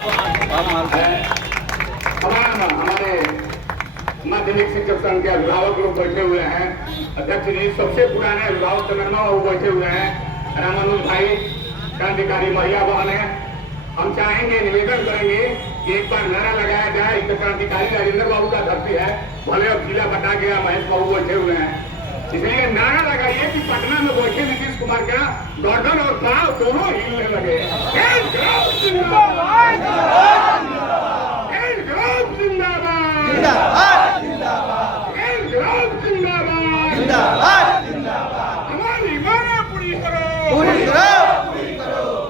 तमाम हमारे माध्यमिक शिक्षक संघ के अभिभावक लोग बैठे हुए हैं। अध्यक्ष जी सबसे पुराने अभिभावक चंद्रमा बाबू बैठे हुए हैं, रामानुज भाई, क्रांतिकारी महिला बहन है। हम चाहेंगे, निवेदन करेंगे कि एक बार नारा लगाया जाए। क्रांतिकारी राजेंद्र बाबू का धरती है, भले अब जिला बटा गया, महेश बाबू बैठे हुए हैं, इसलिए नारा लगाइए कि पटना में बैठे नीतीश कुमार का गर्दन और पांव दोनों हिलने लगे। हमारी मांगे पूरी करो,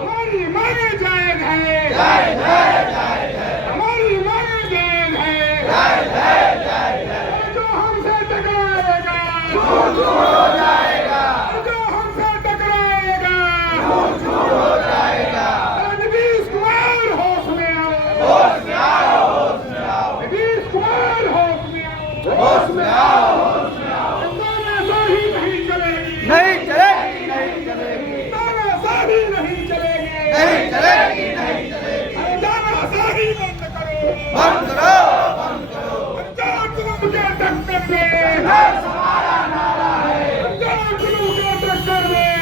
हमारी मांगे जायज है, हमारी मांगे जायज है। जो हमसे टकराएगा जो हमसे टकराएगा नीतीश कुमार होश में आओ, नीतीश कुमार होश में आओ। तानाशाही नहीं चलेगी, नहीं चलेगी, तानाशाही नहीं चलेगी। तानाशाही बंद करो, बंद करो। पंजाब जुलूम के टक्कर में, पंजाब जुलूम के टक्कर में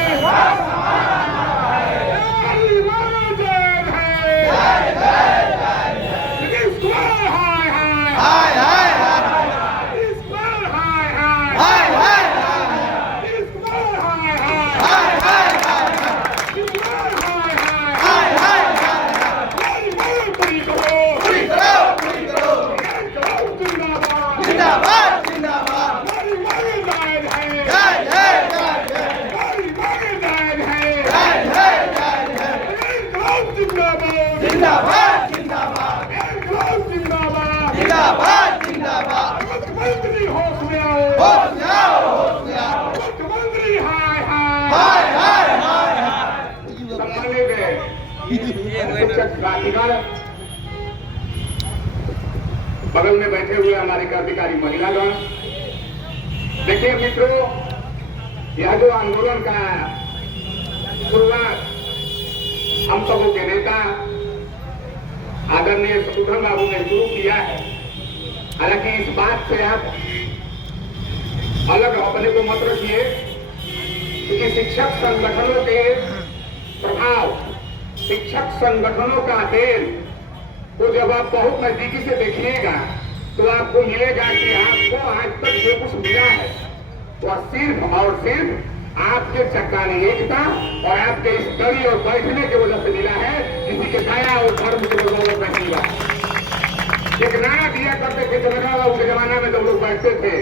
हमारी मांगे जायज है। नीतीश कुमार हाय हाय, नीतीश कुमार हाय हाय, नीतीश कुमार हाय हाय, नीतीश कुमार हाय हाय। हमारी मांगे पूरी करो, जिंदाबाद। हमारी मांगे जायज है, हमारी मांगे जायज है। जिंदाबाद। मुख्यमंत्री होश में आओ, मुख्यमंत्री हाय हाय। सम्मानित शिक्षक साथीगण, बगल में बैठे हुए हमारे क्रांतिकारी महिलागण, देखिए मित्रों, यह जो आंदोलन का शुरुआत हम सबों के नेता आदरणीय शत्रुघ्न बाबू ने शुरू किया है। हालांकि इस बात से आप अलग अपने को मत रखिए, क्योंकि शिक्षक संगठनों के प्रभाव, शिक्षक संगठनों का अध्ययन तो जब आप बहुत नजदीकी से देखिएगा तो आपको मिलेगा कि आपको आज तक जो कुछ मिला है वह सिर्फ और सिर्फ आपके चक्कानियता और आपके इस दरी और बैठने की वजह से मिला है, किसी के दया और धर्म के बदौलत नहीं मिला। एक नारा दिया करते थे चंद्रमा बाबू के जमाना में, जब लोग बैठते थे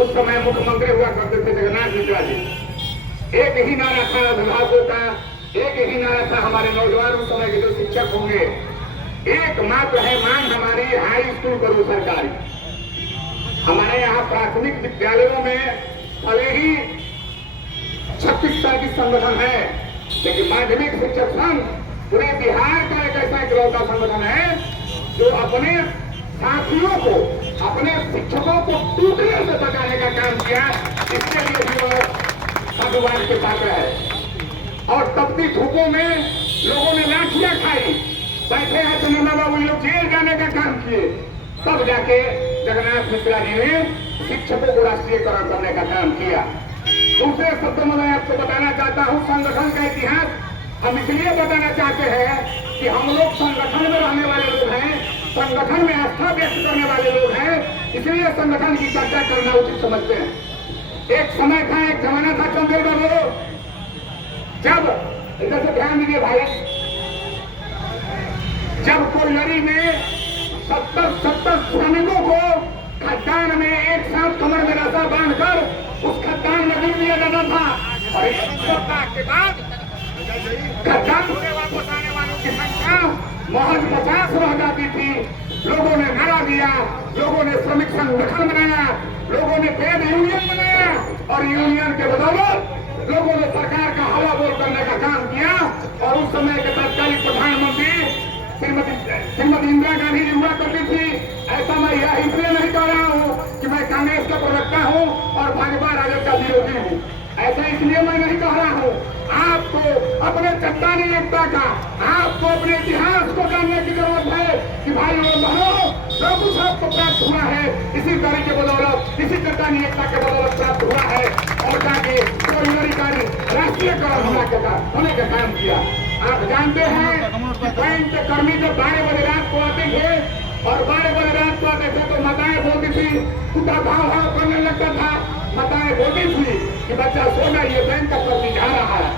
उस समय मुख्यमंत्री हुआ करते थे जगन्नाथ मिश्रा जी। एक ही नारा था अभिभावकों का, एक ही नारा था हमारे नौजवान उस समय के जो शिक्षक होंगे, एकमात्र है मांग हमारी हाई स्कूल करो सरकारी। हमारे यहाँ प्राथमिक विद्यालयों में भले ही 36 संगठन है, लेकिन माध्यमिक शिक्षक संघ पूरे बिहार का एक ऐसा इकलौता संगठन है जो अपने साथियों को, अपने शिक्षकों को टूटने से बचाने का काम किया। इसके लिए भी वो साधुवाद के पात्र है। और तपती धूपों में लोगों ने लाठियां खाई, बैठे हैं चंद्रमा बाबू लोग जेल जाने का काम किए, तब जाके जगन्नाथ मिश्रा जी ने शिक्षकों को राष्ट्रीयकरण करने का काम किया। दूसरे शब्दों में मैं आपको बताना चाहता हूं, संगठन का इतिहास हम इसलिए बताना चाहते हैं कि हम लोग संगठन में रहने वाले लोग हैं, संगठन में आस्था व्यक्त करने वाले लोग हैं, इसलिए संगठन की चर्चा करना उचित समझते हैं। एक समय था, एक जमाना था चंदेल बाबू, जब इधर से ध्यान दीजिए भाई, जब कोयलरी में 70 श्रमिकों को खदान में एक साथ कमर में रस्सा बांधकर उस खदान में गिर दिया जाता था, और एक सप्ताह के बाद खदान से वापस आने वालों की संख्या महज 50 रह जाती थी। लोगों ने नारा दिया, लोगों ने श्रमिक संगठन बनाया, लोगों ने पेड यूनियन बनाया, और यूनियन के बदौलत लोगों ने सरकार का हवा बोल करने का काम किया। और उस समय के तत्कालीन प्रधानमंत्री श्रीमती इंदिरा गांधी जी हुआ करती थी। ऐसा मैं यह इसलिए नहीं कह रहा हूँ कि मैं कांग्रेस का प्रवक्ता हूँ और भाजपा राजद का विरोधी हूँ, ऐसा इसलिए मैं नहीं कह रहा हूँ। आपको अपने चट्टानी एकता का, आपको अपने इतिहास को जानने की जरूरत है कि भाई और बहनों जो कुछ आपको प्राप्त हुआ है इसी कार्य के बदौलत, इसी चट्टानी एकता के बदौलत प्राप्त हुआ है और जाके कार्य राष्ट्रीयकरण होने का काम किया। आप जानते हैं कि बैंक के कर्मी जब 12 बजे रात को आते थे और 12 बजे रात को आते थे तो माताएं बोलती थी, उनका भाव करने लगता था। माताएं बोलती थी कि बच्चा सोना, ये बैंक का कर्मी जा रहा है।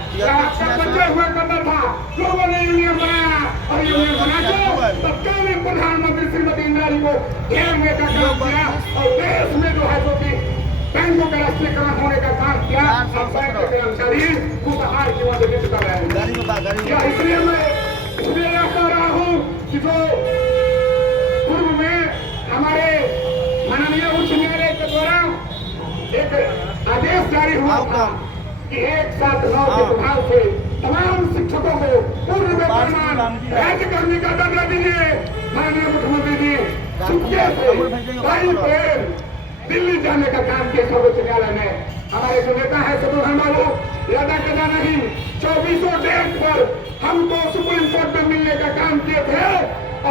बच्चे हुआ करता था, लोगों ने यूनियन बनाया और यूनियन बनाकर तत्कालीन प्रधानमंत्री श्रीमती इंदिरा जी को घेरने का काम किया और देश में जो है जो कि बैंकों का राष्ट्रीयकरण होने का काम किया। अब बैंक के कर्मचारी खुशहाल जीवन व्यतीत कर रहे हैं। इसलिए मैं यह कह रहा हूँ कि जो पूर्व में हमारे माननीय उच्च न्यायालय के द्वारा एक आदेश जारी हुआ था कि 179 के प्रभाव से तमाम शिक्षकों को पूर्व में परिमाण राज्य करने का दर्जा दीजिए। माननीय मुख्यमंत्री जी चुपके से दिल्ली जाने का काम किया सर्वोच्च न्यायालय में। हमारे जो नेता है शत्रुघ्न बाबू ज्यादा कदा नहीं, 24 डेट पर हमको सुप्रीम कोर्ट में मिलने का काम किए थे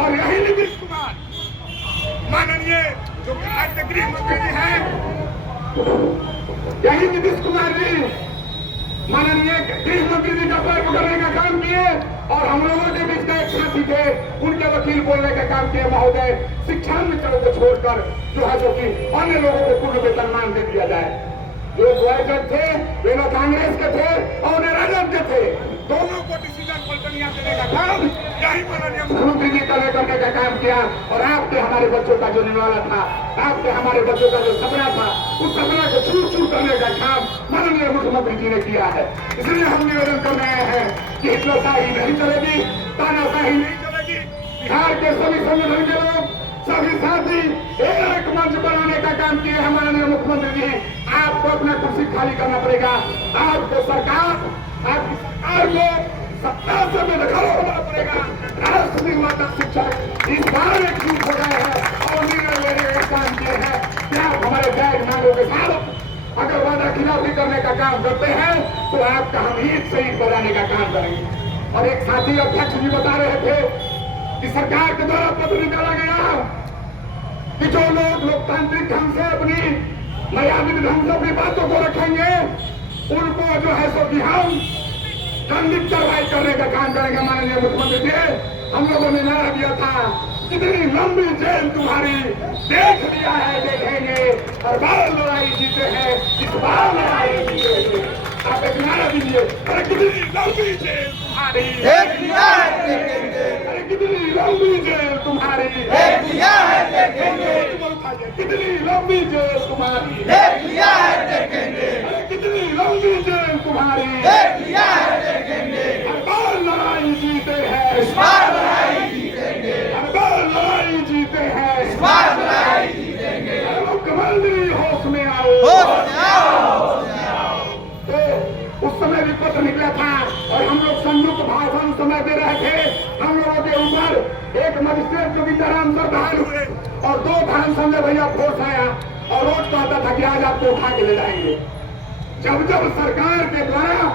और यही नीतीश कुमार माननीय जो आज के गृह मंत्री जी हैं, यही नीतीश कुमार जी माननीय गृह मंत्री जी का पैर पकड़ने का काम किए और हम लोगों के बीच का एक साथी थे, उनके वकील बोलने का काम किया। महोदय, शिक्षा मित्रों को छोड़कर जो है जो कि अन्य लोगों को पूर्ण वेतनमान दे दिया जाए। जो द्वैजन थे वे लोग कांग्रेस के थे और वे राजद के थे, दोनों को डिसीजन पलटनियां देने का काम यही माननीय मुख्यमंत्री जी का करने का काम किया। और आपके हमारे बच्चों का जो निवाला था, आपके हमारे बच्चों का जो सपना था, उस सपना को छू छू करने का काम माननीय मुख्यमंत्री जी ने किया है। इसलिए हम निवेदन कर रहे हैं कि हिटलरशाही नहीं चलेगी, तानाशाही नहीं चलेगी। बिहार के सभी संगठन के लोग, सभी साथी एक मंच बनाने का काम किए हैं। माननीय मुख्यमंत्री जी, आपको अपना कुर्सी खाली करना पड़ेगा। आपको आपकी सरकार को सत्ता से बेदखल होना पड़ेगा। राष्ट्र निर्माता शिक्षक इस बार एक चूक हो गए हैं और निर्णय लेने का काम किए हैं कि आप हमारे बैग मांगों के साथ अगर वादा खिलाफी करने का काम करते हैं तो आपका हम ईद से ईद बनाने का काम करेंगे। और एक साथी अध्यक्ष जी बता रहे थे कि सरकार के द्वारा पत्र निकाला गया कि जो लोग लोकतांत्रिक ढंग से अपनी मर्यादित ढंग से अपनी बातों को रखेंगे उनको जो है सो कि हम दंडित कार्रवाई करने का काम करेंगे। माननीय मुख्यमंत्री जी, हम लोगों ने नारा दिया था, कितनी लंबी जेल तुम्हारी देख लिया है, देखेंगे, हर बार लड़ाई जीते हैं, इस बार लड़ाई जीतेंगे। आप एक नारा दीजिए, अरे कितनी लंबी जेल तुम्हारी देख लिया है, देखेंगे। अरे कितनी लंबी जेल तुम्हारी देख लिया है, देखेंगे। कितनी लंबी जेल तुम्हारी देख लिया है, देखेंगे। अरे कितनी लंबी जेल तुम्हारी देख लिया है, देखेंगे। हर बार लड़ाई जीते हैं, इस बार लड़ाई जीतेंगे। हर बार लड़ाई जीते हैं, इस बार लड़ाई जीतेंगे। मुख्यमंत्री होश में आओ, होश में आओ, होश में आओ। तो उस समय भी पत्र निकला था और हम लोग संयुक्त भाषण समय दे रहे थे। हम लोगों के ऊपर एक मजिस्ट्रेट जो कि धर्म सर बहाल हुए और 2 धर्म संजय भैया फोर्स आया और रोज कहता था कि आज आपको उठा के ले जाएंगे। जब जब सरकार के द्वारा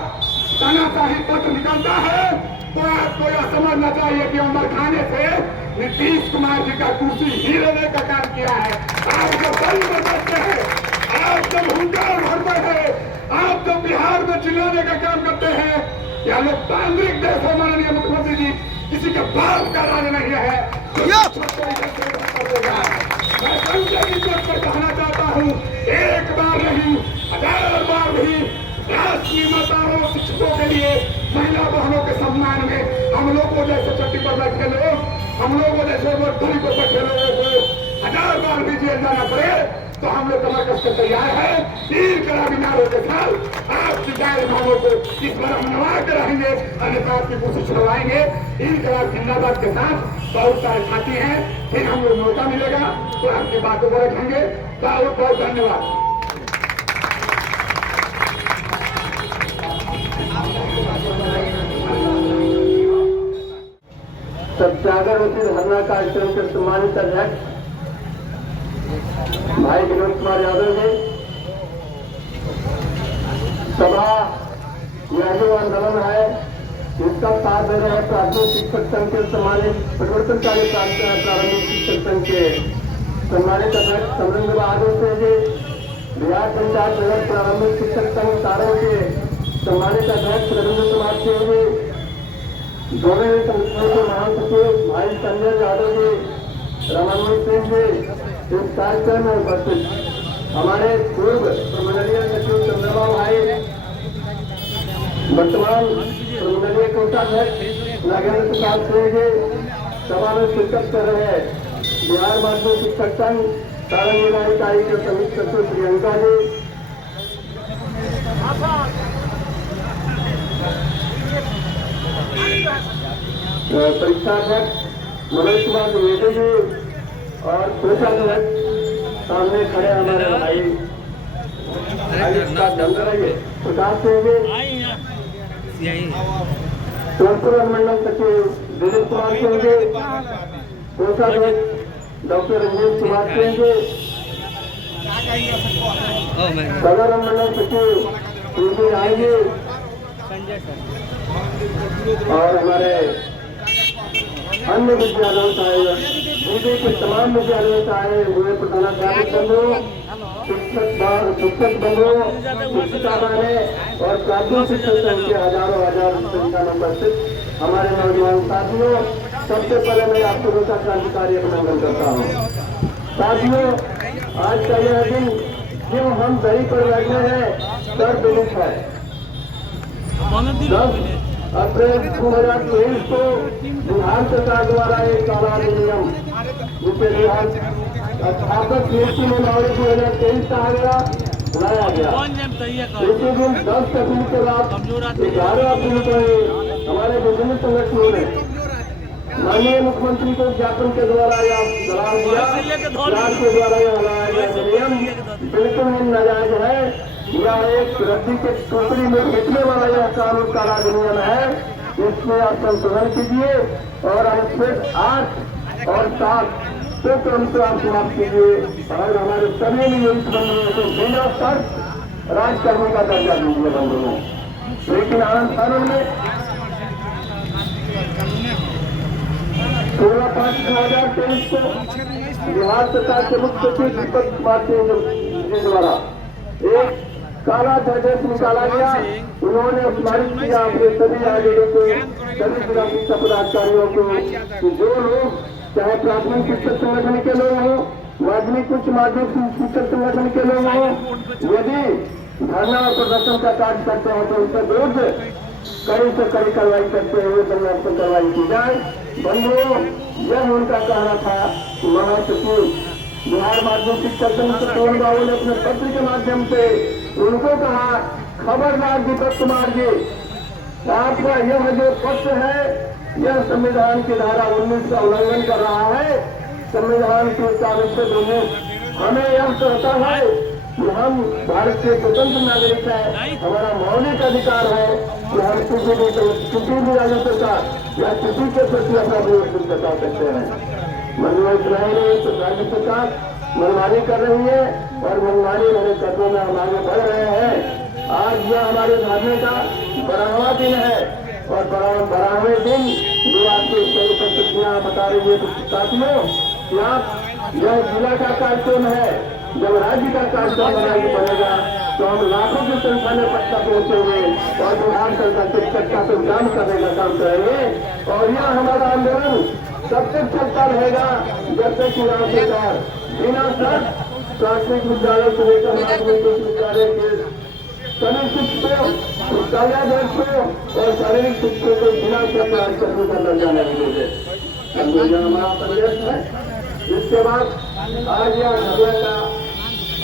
तानाशाही पत्र निकलता है तो आपको यह समझना चाहिए कि अमर खाने से नीतीश कुमार जी का कुर्सी ही लेने का काम किया है। आप जब बल में करते हैं, आप जब हुंकार भरते हैं, आप जब बिहार में चिल्लाने का काम करते हैं, यह लोकतांत्रिक देश है। माननीय मुख्यमंत्री जी, किसी के बाप का राज नहीं है। मैं संजय जी को कहना चाहता हूँ, एक बार नहीं 1000 बार भी राष्ट्र निर्माताओं शिक्षकों के लिए, महिला बहनों के सम्मान में हम लोगों जैसे चट्टी पर बैठे लोग, हम लोगों जैसे वर्तनी पर बैठे लोगों को 1000 बार भी जेल जाना पड़े तो हम लोग कमर कस के तैयार है। तीर कराबिनारों के साथ आपकी जायज मांगों को इस बार हम नवा के रहेंगे, अन्यथा आपकी कोशिश छुड़वाएंगे। इनकलाब जिंदाबाद के साथ बहुत सारे साथी हैं, फिर हम लोग मौका मिलेगा तो आपकी बातों को रखेंगे। बहुत बहुत धन्यवाद। सत्याग्रह धरना कार्यक्रम के सम्मानित अध्यक्ष भाई विनोद कुमार यादव जी, सभा यह जो आंदोलन है इसका साथ दे रहे हैं प्राथमिक शिक्षक संघ के सम्मानित परिवर्तनकारी प्रारंभिक शिक्षक संघ के सम्मानित अध्यक्ष समरेंद्र बहादुर सिंह जी, बिहार पंचायत नगर प्रारंभिक शिक्षक संघ सारों के सम्मानित अध्यक्ष रविंद्र कुमार सिंह जी, दोनों संगठनों के महासचिव भाई संजय यादव जी, रमनवीर सिंह जी, इस कार्यक्रम में उपस्थित हमारे पूर्व प्रमंडलीय सचिव चंद्रबाबू भाई, वर्तमान प्रमंडलीय कोषाध्यक्ष नागेंद्र प्रसाद सिंह जी, सभा में शिरकत कर रहे हैं बिहार माध्यमिक शिक्षक संघ सारण जिला इकाई के संयुक्त सचिव प्रियंका जी, परीक्षाध्यक्ष मनोज कुमार द्विवेदी जी और कोषाध्यक्ष सामने खड़े हमारे भाई प्रकाश सिंह जी, सोनपुर मंडल सचिव दिलीप कुमार सिंह जी, कोषाध्यक्ष डॉक्टर रंजीत कुमार सिंह जी, सदर मंडल सचिव पीवी राय जी और हमारे अन्य विद्यालयों से आए दूसरे के तमाम विद्यालयों से आए हुए प्रधानाध्यापक बंधुओं, शिक्षक बंधुओं, शिक्षिका बहनें और प्राथमिक शिक्षक संघ के हजारों संख्या में उपस्थित हमारे नौजवान साथियों, सबसे पहले मैं आपको रोसा क्रांतिकारी अभिनंदन करता हूँ। साथियों, आज का यह दिन क्यों हम दही पर बैठे हैं सर दिलीप है। 10 अप्रैल 2023 को बिहार सरकार द्वारा एक काला अधिनियम जिसे स्थापक नीति में 2023 कहा गया लाया गया। इसी दिन 10 अप्रैल के बाद 11 अप्रैल को हमारे विभिन्न संगठनों ने माननीय मुख्यमंत्री को ज्ञापन के द्वारा यह सलाह दिया, राज्य के द्वारा यह लाया गया अधिनियम बिल्कुल ही नाजायज है। यह एक रद्दी के टोकरी में फेंकने वाला यह कानून काला अधिनियम है। इसमें आप संशोधन कीजिए और अनुच्छेद 8 और 7 को तुरंत आप समाप्त कीजिए और हमारे सभी नियोजित बंधुओं को बिना शर्त राजकर्मी का दर्जा दीजिए बंधुओं। लेकिन आनंद में 16/5/2023 को बिहार सरकार के मुख्य सचिव दीपक कुमार सिंह जी द्वारा एक काला अध्यादेश निकाला गया। उन्होंने स्मारित किया अपने सभी आयोजकों को, सभी जिला शिक्षा पदाधिकारियों को, जो लोग चाहे प्राथमिक शिक्षक संगठन के लोग हों, माध्यमिक उच्च माध्यमिक शिक्षक संगठन के लोग हों, यदि धरना और प्रदर्शन का कार्य करते हैं तो उनके विरुद्ध कड़ी से कड़ी कार्रवाई करते हुए दंडात्मक कार्रवाई की जाए। बंधुओं, यह उनका कहना था। महासचिव बिहार माध्यमिक शिक्षक संघ सत्येंद्र बाबू ने अपने पत्र के माध्यम से उनको कहा, खबरदार दीपक कुमार जी, आपका यह जो पत्र है यह संविधान की धारा 19 का उल्लंघन कर रहा है। संविधान के 419 हमें यह कहता है कि हम भारत के स्वतंत्र नागरिक हैं, हमारा मौलिक अधिकार है कि हम किसी भी राज्य सरकार या किसी के प्रति अपना विरोध बता सकते हैं। मनमानी राज्य सरकार मनमानी कर रही है और मनमानी वाले तत्वों में हम आगे बढ़ रहे हैं। आज यह हमारे धरने का 12वां दिन है और 12वें दिन जो आपकी कई प्रतिक्रिया बता रही है साथियों कि आप यह जिला का कार्यक्रम है, जब राज्य का कार्यक्रम बनेगा तो हम लाखों की संख्या में पट्टा पहुंचेंगे और बिहार सरकार के चक्का से काम करने का काम करेंगे। और यह हमारा आंदोलन तब तक चलता रहेगा जब तक कि राज्य सरकार बिना शर्त प्राथमिक विद्यालय से लेकर माध्यमिक विद्यालय के सभी शिक्षकों, विद्यालयाध्यक्षों और शारीरिक शिक्षकों को बिना शर्त राज्य करने का दर्जा नहीं देंगे। यह हमारा संदेश है। इसके बाद आज यह धरना का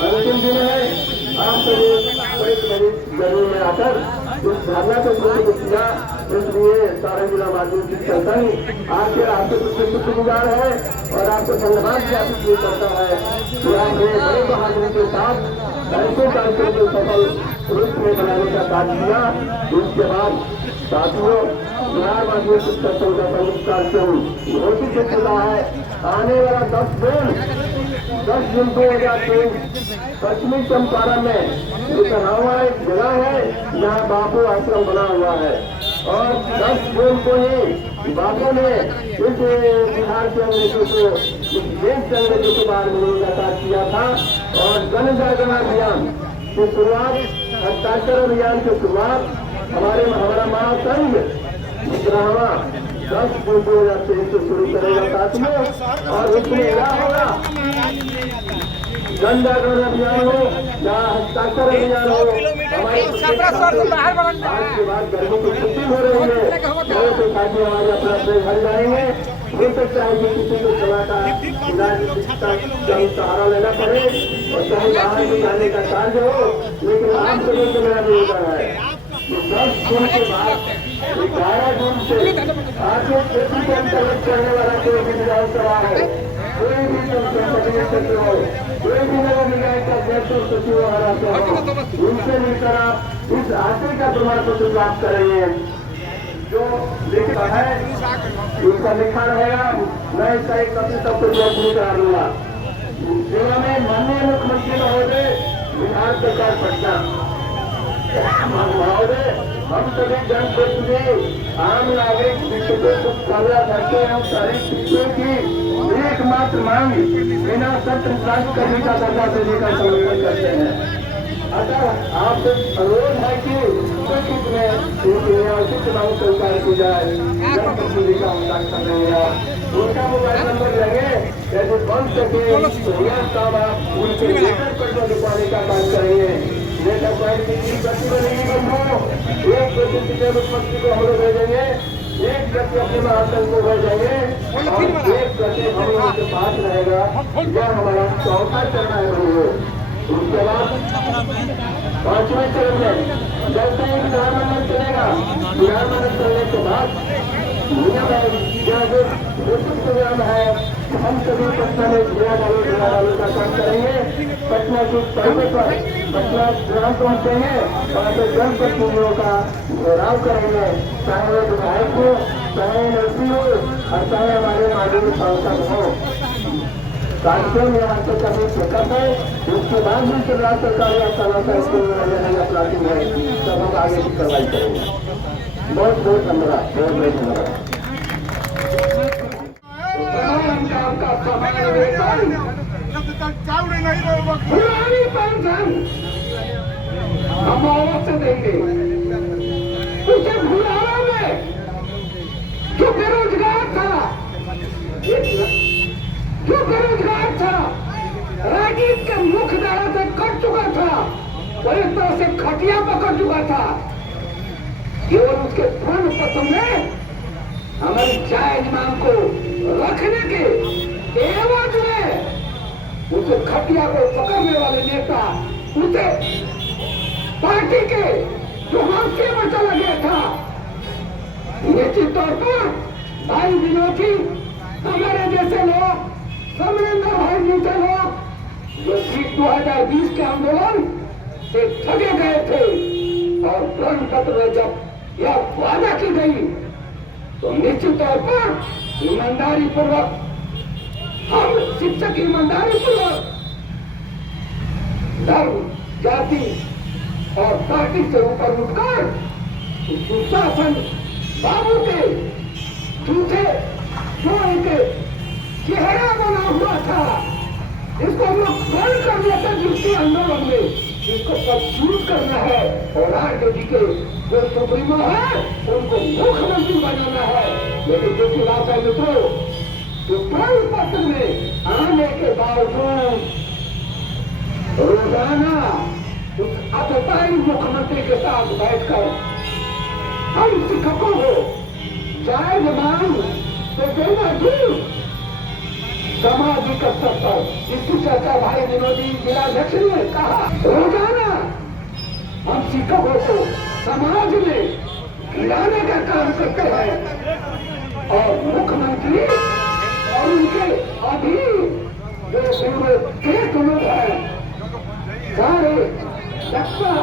अंतिम दिन है। आप सभी बड़ी जमीन में आकर इस धरना को शुरू किया, इसलिए सारण जिला माध्यमिक शिक्षा संघ आपके आपसे शुक्रगुजार है और आपको धन्यवाद ज्ञापित भी करता है कि आपने बड़े बहादुरी के साथ ऐसे कार्यक्रम को सफल रूप में बनाने का कार्य किया। इसके बाद साथियों, बिहार माध्यमिक शिक्षा संघ का प्रमुख कार्यक्रम घोषित हो चुका है। आने वाला 10 जून 2023 पश्चिमी चंपारण में एक जगह है जहाँ बापू आश्रम बना हुआ है। और 10 जून को ही बाबू ने इस बिहार के अंग्रेजों को, इस देश के अंग्रेजों को बाहर मिलने का किया था। और जन जागरण अभियान की शुरुआत, हस्ताक्षर अभियान की शुरुआत हमारा महासंघ ग्रामा 10 जून 2023 से शुरू करेगा साथ में। और उसमें क्या होगा, जन जागरण अभियान हो या हस्ताक्षर अभियान हो, हमारे आज के बाद गर्मी की छुट्टी हो रही है, बहुत से साथी हमारे अपना अपने घर जाएंगे। हो सकता है कि किसी को सेवा का सहारा लेना पड़े और कहीं बाहर भी जाने का कार्य हो, लेकिन आप सभी को मेरा निवेदन है कि 10 जून के बाद 11 जून से आगे खेती के अंतर्गत चलने वाला कोई भी विधानसभा है, कोई भी संसदीय क्षेत्र हो, कोई भी नगर निकाय का अध्यक्ष और सचिव वगैरह हो, उनसे मिलकर आप इस आशय का प्रमाण पत्र प्राप्त करेंगे जो लिखा है, उसका लिखा रहेगा। मैं इसका एक कॉपी सबको जरूर करा दूंगा। सेवा में माननीय मुख्यमंत्री महोदय, बिहार सरकार पटना महोदय, हम सभी जनप्रतिनिधि, आम नागरिक शिक्षकों को साझा करते हैं सारी शिक्षकों की एकमात्र मांग बिना सत्र प्राप्त करने का दर्जा देने का समर्थन करते हैं। अतः आपसे अनुरोध है कि उचित मांग स्वीकार की जाए। जनप्रतिनिधि का हस्ताक्षर रहेगा, उनका मोबाइल नंबर लगे, जैसे बन सके काम आप उनके लेटर पर लिखवाने का काम करेंगे। लेटर पर किसी प्रति नहीं बंद हो, एक प्रति मुख्यमंत्री को हम लोग भेजेंगे, एक प्रति अपने महासंघ को भेजेंगे और एक प्रति हम लोगों के पास रहेगा। यह हमारा चौथा चरण है। उसके बाद 5वें चरण में जैसे ही विधानमंडल चलेगा, विधानमंडल चलने के बाद नियम है, यह जो नियम है, हम सभी पटना में जिला डालों का काम करेंगे। पटना के पहले पर पटना ग्राम पहुंचेंगे और फिर जनप्रतिनिधियों का घेराव करेंगे, चाहे वो विधायक हो, चाहे एमपी हो और चाहे हमारे माननीय सांसद हो। कार्यक्रम यहाँ से कभी चेकअप है, उसके बाद भी राज्य सरकार या सलाहकार स्कूल में अपराधी है, तब हम आगे की कार्रवाई करेंगे। बहुत बहुत धन्यवाद, बहुत बहुत धन्यवाद। पुरानी पेंशन हम औरत से देंगे, उसे भुलाना में जो बेरोजगार था, राजनीति के मुख्य धारा से कट चुका था और एक तरह से खटिया पकड़ चुका था, केवल उसके धर्म पत्र में हमारी जायज मांग को रखने के एवज में उसे खटिया को पकड़ने वाले नेता, उसे पार्टी के जो हाशिए में चला गया था, निश्चित तौर पर भाई विनोदी, हमारे जैसे लोग, समरेंद्र भाई जैसे लोग जो 2020 के आंदोलन से ठगे गए थे और प्रण पत्र में जब यह वादा की गई तो निश्चित तौर पर ईमानदारी पूर्वक हम शिक्षक ईमानदारी पूर्वक धर्म, जाति और पार्टी से ऊपर उठकर सुशासन बाबू के झूठे जो इनके चेहरा बना हुआ था, इसको हम लोग बंद कर दिया था जिसके आंदोलन में, इसको पदच्युत करना है और आरजेडी के जो सुप्रीमो है उनको मुख्यमंत्री बनाना है। लेकिन जो बात है मित्रों, जो प्रण पत्र में आने के बावजूद रोजाना उस अतताई मुख्यमंत्री के साथ बैठकर हम शिक्षकों को जायज मांग तो देना दूर, सामाजिक स्तर पर इसकी चर्चा भाई विनोदी जिलाध्यक्ष ने कहा, रोजाना हम शिक्षकों को समाज में गिराने का काम करते हैं और मुख्यमंत्री और उनके अभी जो केस लोग हैं सारे सत्ता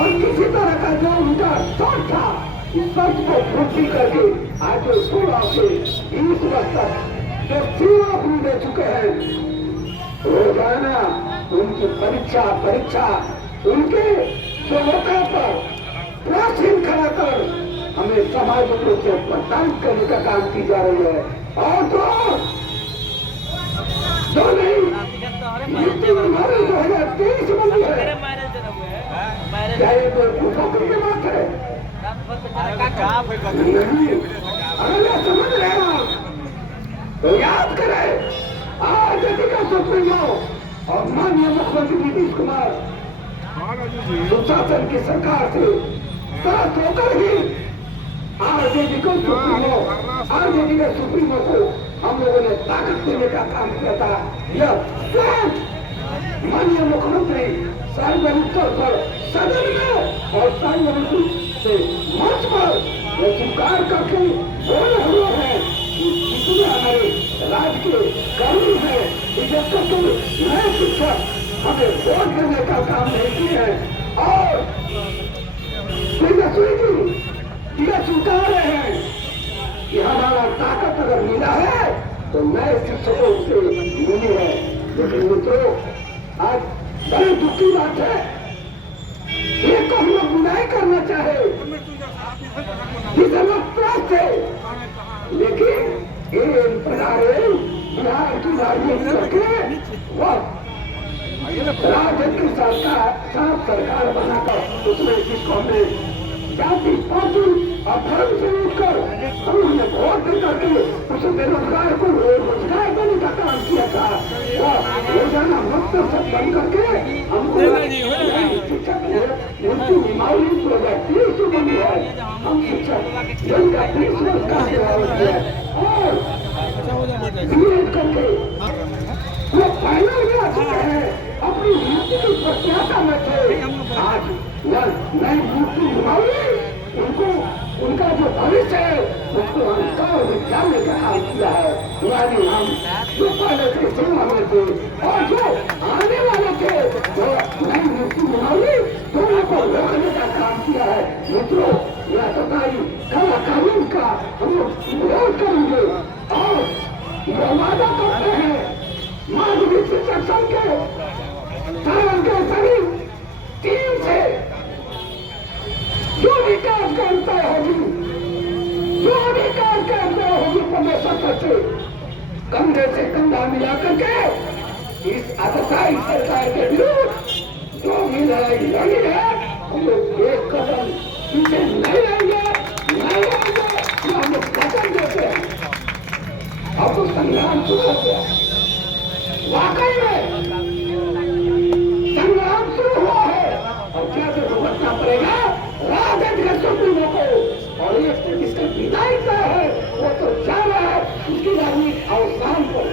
और किसी तरह का जो उनका शॉट था, इस शर्त को पूर्ति करके आज 16 से 20 वर्ष तक जो सीमा अपनी दे चुके हैं, रोजाना उनकी परीक्षा उनके जो मौके पर प्राचीन खड़ा कर हमें सामाजिक रूप से प्रताड़ित करने का काम की जा रही है। और तो नहीं मृत्यु हमारे 2023 बनी है, क्या ये बेवकूफों की बात है? नहीं, अगर मैं समझ रहे हैं तो याद करें आज का सुप्रीमो और माननीय मुख्यमंत्री नीतीश कुमार सुशासन की सरकार से साथ होकर ही आरजेडी को सुप्रीमो, आरजेडी के सुप्रीमो को हम लोगों ने ताकत देने का काम किया था। यह स्वयं माननीय मुख्यमंत्री सार्वजनिक तौर पर सदन में और सार्वजनिक रूप से मंच पर यह स्वीकार करके बोले हुए हैं कि जितने हमारे राज्य के कर्मी हैं, नए शिक्षक हमें वोट देने का काम नहीं किए हैं और यह स्वीकार रहे हैं कि हमारा ताकत अगर मिला है तो नए शिक्षकों से मिली है। लेकिन मित्रों, आज बड़ी दुख की बात है, ये को हम लोग बुराई करना चाहे जिसे लोग प्राप्त है, लेकिन ये बिहार की राजनीति करके वह राजनीति सरकार बनाकर उसमें किसको हमने जाति पार्टी और धर्म से उठकर हम हमने वोट दे करके उस बेरोजगार को रोजगार देने का काम किया था। रोजाना मकसद सब बन करके हमको उनकी बीमारी 2023 में बनी है। हम शिक्षक जिनका 30 वर्ष का है और बीएड करके वो फाइनल में आ चुके हैं, अपनी नीति की प्रत्याशा में थे। आज नई नीति बनाई, उनको उनका जो भविष्य है उसको अंकार विज्ञान का काम किया है। यानी हम जो पहले से सेवा में थे और जो आने वाले थे वो नई नीति बनाई, दोनों को रोकने का काम किया है। मित्रों, यह सफाई कला कानून का हम लोग विरोध करेंगे और जो वादा करते हैं माध्यमिक शिक्षक संघ के सारण के सभी टीम से जो भी कार्य करता होगी, जो भी कार्य करता होगी, परमेश्वर से कंधे से कंधा मिला करके इस आतताई सरकार के विरुद्ध जो भी लड़ाई लड़ी है हम लोग एक कदम पीछे नहीं रहेंगे, जो हम लोग वचन देते हैं। अब तो संग्राम शुरू हो गया, वाकई में संग्राम शुरू हुआ है और क्या तो भुगतना पड़ेगा राजनीति के सुप्रीमो को। और ये इसका विदाई का है वो तो जा रहा है, उसकी राजनीति अवसान पर।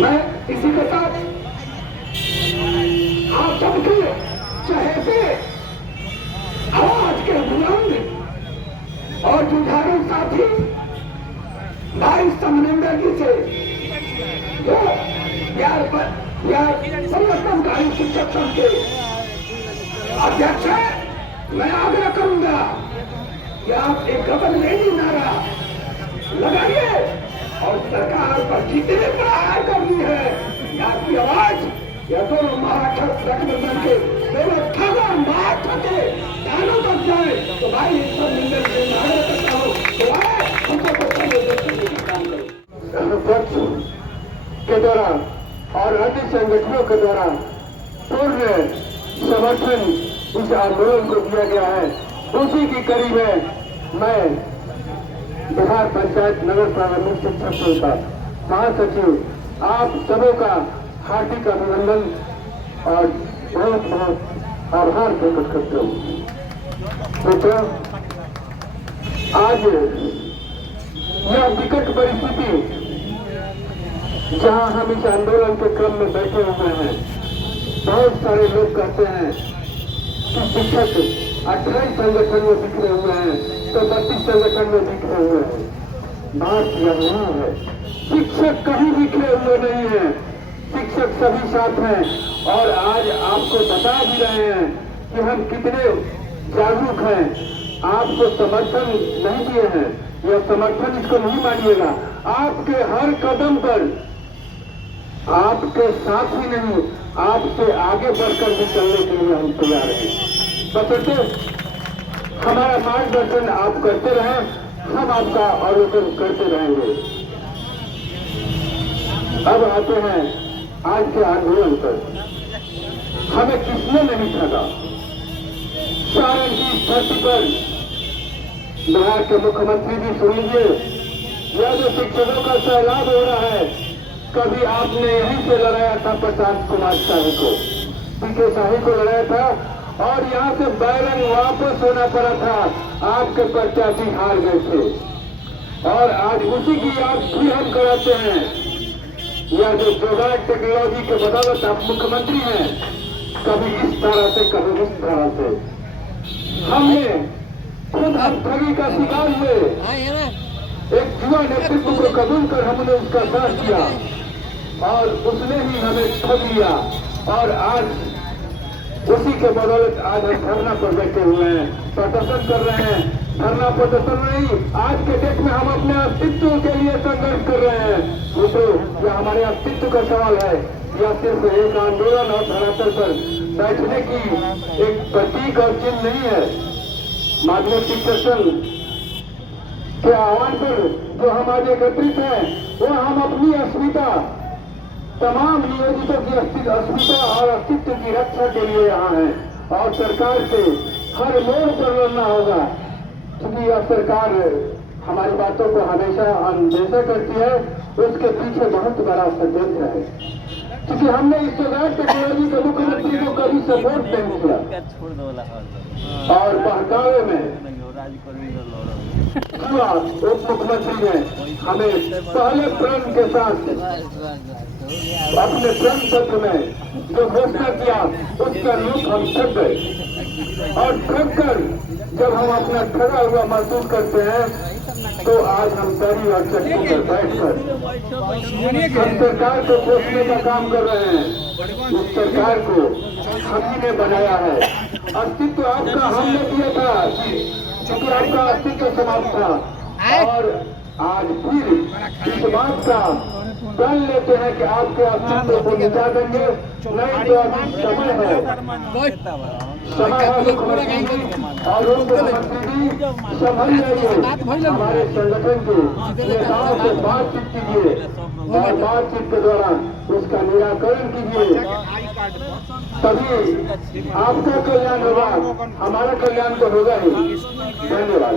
मैं इसी के साथ आप सबके चहेते आवाज के बुलंद और जुझारू साथी भाई समनिंदर जी से जो परिवर्तनकारी शिक्षक संघ के अध्यक्ष है, मैं आग्रह करूंगा कि आप एक गबनमेनी नारा लगाइए और सरकार पर जितने प्रहार करनी है आपकी आवाज या दोनों महाराष्ट्र गठबंधन के दोनों खाना मार के कानों तक जाए। तो भाई समनिंदर से आग्रह करता हूँ तो आए हमको के द्वारा और अन्य संगठनों के द्वारा पूर्ण समर्थन इस आंदोलन को दिया गया है। उसी की कड़ी में मैं बिहार पंचायत नगर प्रारंभिक शिक्षक संघ का महासचिव आप सबों का हार्दिक अभिनंदन और बहुत बहुत आभार प्रकट करता हूँ। तो आज यह विकट परिस्थिति जहां हम इस आंदोलन के क्रम में बैठे हुए हैं, बहुत सारे लोग कहते हैं कि शिक्षक 28 संगठन में बिखरे हुए हैं तो 32 संगठन में बिखरे हुए हैं। बात यह नहीं है, शिक्षक कहीं बिखरे हुए नहीं है, शिक्षक सभी साथ हैं। और आज आपको बता भी रहे हैं कि हम कितने जागरूक हैं। आपको समर्थन नहीं दिए हैं, यह समर्थन इसको नहीं मानिएगा। आपके हर कदम पर आपके साथ ही नहीं, आपसे आगे बढ़कर भी चलने के लिए हम तैयार हैं। बशर्ते हमारा मार्गदर्शन आप करते रहें, हम आपका अवलोकन करते रहेंगे। अब आते हैं आज के आंदोलन पर। हमें किसने नहीं ठगा? सारण की धरती पर बिहार के मुख्यमंत्री भी सुन लीजिए, यह जो शिक्षकों का सैलाब हो रहा है, कभी आपने यहीं से लड़ाया था प्रशांत कुमार शाही को, पीके शाही को लड़ाया था और यहाँ से बैरन वापस होना पड़ा था। आपके प्रत्याशी हार गए थे और आज उसी की याद भी हम कराते हैं। यह जो जुगाड़ टेक्नोलॉजी के बदौलत आप मुख्यमंत्री हैं, कभी इस तरह से कभी इस तरह से हमने खुद हम ठगी का शिकार हुए। एक युवा नेतृत्व को कबूल कर हमने उसका साथ दिया और उसने ही हमें ठग लिया और आज उसी के बदौलत आज हम धरना पर बैठे हुए हैं, प्रदर्शन कर रहे हैं। धरना प्रदर्शन नहीं, आज के डेट में हम अपने अस्तित्व के लिए संघर्ष कर रहे हैं। मित्रों, यह हमारे अस्तित्व का सवाल है, यह सिर्फ एक आंदोलन और धरातल पर बैठने की एक प्रतीक और चिन्ह नहीं है। माध्यमिक शिक्षक संघ के आह्वान पर जो हम आज एकत्रित हैं, वह हम अपनी अस्मिता, तमाम नियोजितों की अस्मिता और अस्तित्व की रक्षा के लिए यहाँ हैं और सरकार से हर मोड़ पर लड़ना होगा, क्योंकि यह सरकार हमारी बातों को हमेशा अनदेखा करती है। उसके पीछे बहुत बड़ा षड्यंत्र है, क्योंकि हमने इस जुगाड़ टेक्नोलॉजी के मुख्यमंत्री को कभी सपोर्ट नहीं किया और बहकावे में उप मुख्यमंत्री ने हमें पहले प्रण के साथ अपने प्रण पत्र में जो घोषणा किया, उसका रूप हम ठग गए और ठग कर जब हम अपना ठगा हुआ महसूस करते हैं, तो आज हम दरी और चट्टों पर बैठकर हम सरकार को कोसने का काम कर रहे हैं। उस सरकार को हम ही ने बनाया है, अस्तित्व आपका हमने दिया था, क्योंकि आपका अस्तित्व समाप्त था और आज फिर इस बात का प्रण लेते हैं कि आपके अस्तित्व को मिटा देंगे। नहीं तो अभी समय है, समय है मुख्यमंत्री और उप मुख्यमंत्री संभल जाइए। हमारे संगठन के नेताओं से बातचीत कीजिए और बातचीत के दौरान उसका निराकरण कीजिए, तभी आपका कल्याण होगा, हमारा कल्याण तो होगा ही। धन्यवाद।